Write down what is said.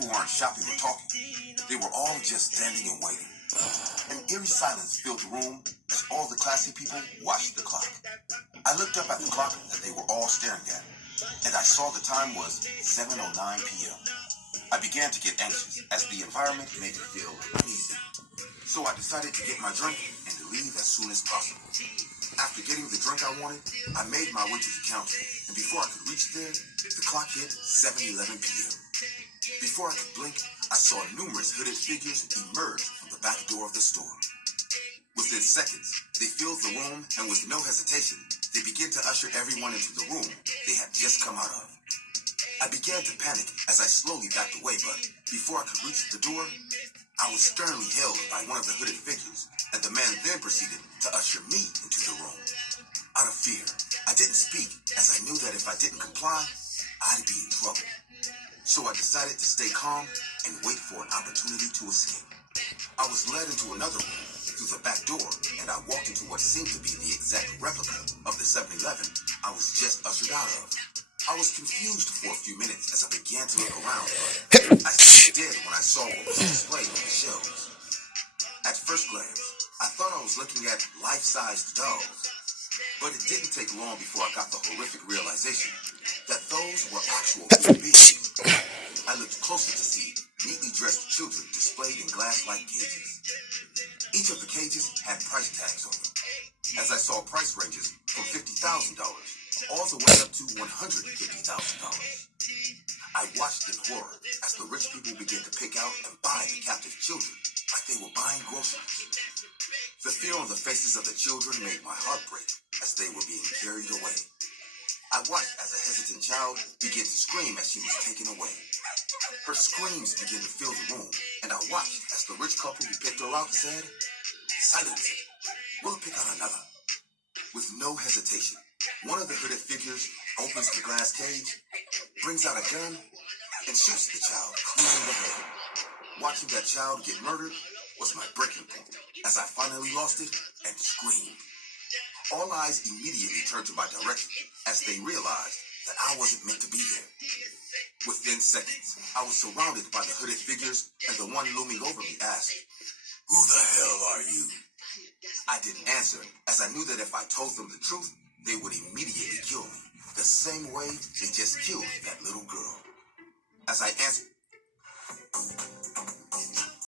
people weren't shopping or talking. They were all just standing and waiting. An eerie silence filled the room as all the classy people watched the clock. I looked up at the clock that they were all staring at, and I saw the time was 7:09 p.m. I began to get anxious as the environment made me feel uneasy. So I decided to get my drink and to leave as soon as possible. After getting the drink I wanted, I made my way to the counter, and before I could reach there, the clock hit 7:11 p.m. Before I could blink, I saw numerous hooded figures emerge from the back door of the store. Within seconds, they filled the room, and with no hesitation, they began to usher everyone into the room they had just come out of. I began to panic as I slowly backed away, but before I could reach the door, I was sternly held by one of the hooded figures, and the man then proceeded to usher me into the room. Out of fear, I didn't speak, as I knew that if I didn't comply, I'd be in trouble. So I decided to stay calm and wait for an opportunity to escape. I was led into another room through the back door, and I walked into what seemed to be the exact replica of the 7-Eleven I was just ushered out of. I was confused for a few minutes as I began to look around, but I stayed dead when I saw what was displayed on the shelves. At first glance, I thought I was looking at life-sized dolls, but it didn't take long before I got the horrific realization that those were actual human beings. I looked closer to see neatly dressed children displayed in glass-like cages. Each of the cages had price tags on them, as I saw price ranges from $50,000 all the way up to $150,000. I watched in horror as the rich people began to pick out and buy the captive children like they were buying groceries. The fear on the faces of the children made my heart break as they were being carried away. I watched as a hesitant child began to scream as she was taken away. Her screams began to fill the room, and I watched as the rich couple who picked her out said, "Silence it. We'll pick out another." With no hesitation, one of the hooded figures opens the glass cage, brings out a gun, and shoots the child clean in the head. Watching that child get murdered was my breaking point, as I finally lost it and screamed. All eyes immediately turned to my direction as they realized that I wasn't meant to be there. Within seconds, I was surrounded by the hooded figures, and the one looming over me asked, "Who the hell are you?" I didn't answer, as I knew that if I told them the truth, they would immediately kill me, the same way they just killed that little girl. As I answered,